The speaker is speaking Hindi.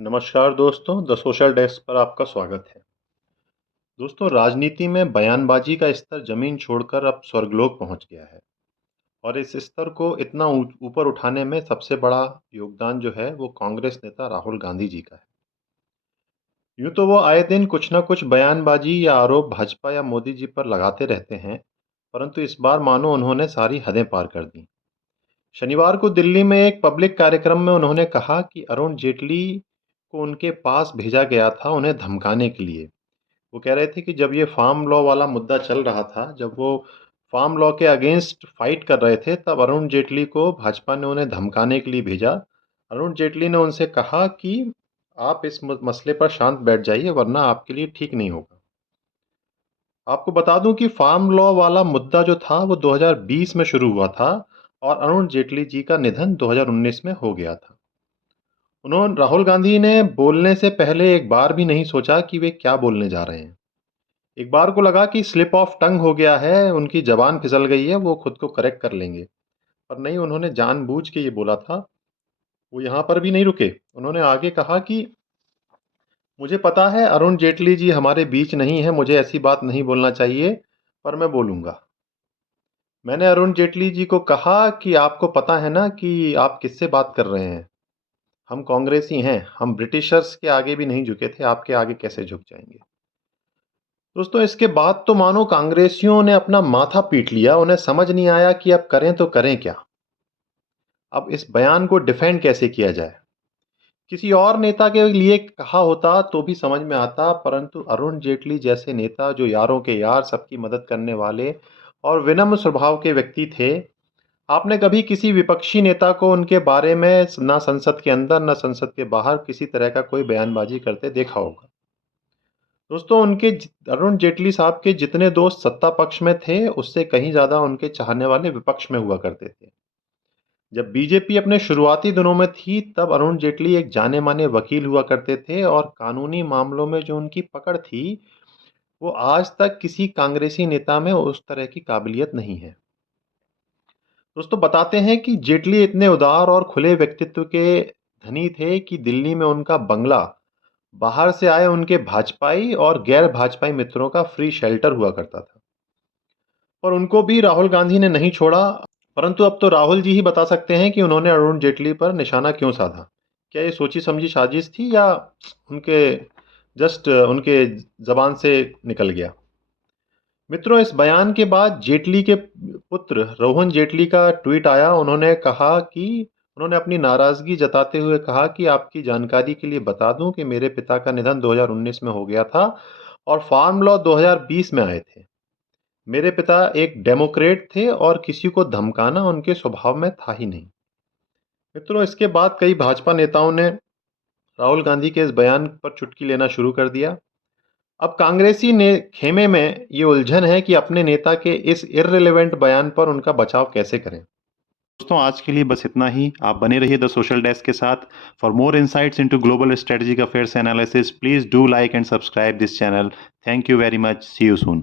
नमस्कार दोस्तों, द सोशल डेस्क पर आपका स्वागत है। दोस्तों, राजनीति में बयानबाजी का स्तर जमीन छोड़कर अब स्वर्गलोक पहुंच गया है और इस स्तर को इतना ऊपर उठाने में सबसे बड़ा योगदान जो है वो कांग्रेस नेता राहुल गांधी जी का है। यूं तो वो आए दिन कुछ न कुछ बयानबाजी या आरोप भाजपा या मोदी जी पर लगाते रहते हैं, परंतु इस बार मानो उन्होंने सारी हदें पार कर दी। शनिवार को दिल्ली में एक पब्लिक कार्यक्रम में उन्होंने कहा कि अरुण जेटली को उनके पास भेजा गया था उन्हें धमकाने के लिए। वो कह रहे थे कि जब ये फार्म लॉ वाला मुद्दा चल रहा था, जब वो फार्म लॉ के अगेंस्ट फाइट कर रहे थे, तब अरुण जेटली को भाजपा ने उन्हें धमकाने के लिए भेजा। अरुण जेटली ने उनसे कहा कि आप इस मसले पर शांत बैठ जाइए, वरना आपके लिए ठीक नहीं होगा। आपको बता दूं कि फार्म लॉ वाला मुद्दा जो था वो 2020 में शुरू हुआ था और अरुण जेटली जी का निधन 2019 में हो गया था। उन्होंने राहुल गांधी ने बोलने से पहले एक बार भी नहीं सोचा कि वे क्या बोलने जा रहे हैं। एक बार को लगा कि स्लिप ऑफ टंग हो गया है, उनकी ज़बान फिसल गई है, वो खुद को करेक्ट कर लेंगे। पर नहीं, उन्होंने जानबूझ के ये बोला था। वो यहाँ पर भी नहीं रुके। उन्होंने आगे कहा कि मुझे पता है अरुण जेटली जी हमारे बीच नहीं है, मुझे ऐसी बात नहीं बोलना चाहिए, पर मैं बोलूँगा। मैंने अरुण जेटली जी को कहा कि आपको पता है ना कि आप किससे बात कर रहे हैं? हम कांग्रेसी हैं, हम ब्रिटिशर्स के आगे भी नहीं झुके थे, आपके आगे कैसे झुक जाएँगे? दोस्तों, इसके बाद तो मानो कांग्रेसियों ने अपना माथा पीट लिया। उन्हें समझ नहीं आया कि अब करें तो करें क्या। अब इस बयान को डिफेंड कैसे किया जाए। किसी और नेता के लिए कहा होता तो भी समझ में आता, परंतु अरुण जेटली जैसे नेता जो यारों के यार, सबकी मदद करने वाले और विनम्र स्वभाव के व्यक्ति थे, आपने कभी किसी विपक्षी नेता को उनके बारे में ना संसद के अंदर ना संसद के बाहर किसी तरह का कोई बयानबाजी करते देखा होगा। दोस्तों, अरुण जेटली साहब के जितने दोस्त सत्ता पक्ष में थे, उससे कहीं ज़्यादा उनके चाहने वाले विपक्ष में हुआ करते थे। जब बीजेपी अपने शुरुआती दिनों में थी, तब अरुण जेटली एक जाने-माने वकील हुआ करते थे और कानूनी मामलों में जो उनकी पकड़ थी, वो आज तक किसी कांग्रेसी नेता में उस तरह की काबिलियत नहीं है। दोस्तों, बताते हैं कि जेटली इतने उदार और खुले व्यक्तित्व के धनी थे कि दिल्ली में उनका बंगला बाहर से आए उनके भाजपाई और गैर भाजपाई मित्रों का फ्री शेल्टर हुआ करता था। और उनको भी राहुल गांधी ने नहीं छोड़ा। परंतु अब तो राहुल जी ही बता सकते हैं कि उन्होंने अरुण जेटली पर निशाना क्यों साधा। क्या ये सोची समझी साजिश थी या उनके जस्ट उनके जबान से निकल गया। मित्रों, इस बयान के बाद जेटली के पुत्र रोहन जेटली का ट्वीट आया। उन्होंने अपनी नाराजगी जताते हुए कहा कि आपकी जानकारी के लिए बता दूं कि मेरे पिता का निधन 2019 में हो गया था और फार्म लॉ 2020 में आए थे। मेरे पिता एक डेमोक्रेट थे और किसी को धमकाना उनके स्वभाव में था ही नहीं। मित्रों, इसके बाद कई भाजपा नेताओं ने राहुल गांधी के इस बयान पर चुटकी लेना शुरू कर दिया। अब कांग्रेसी ने खेमे में ये उलझन है कि अपने नेता के इस इर्रिलेवेंट बयान पर उनका बचाव कैसे करें। दोस्तों, आज के लिए बस इतना ही। आप बने रहिए द सोशल डेस्क के साथ। For more insights into global strategic affairs analysis, please do like and subscribe this channel. Thank you very much. See you soon.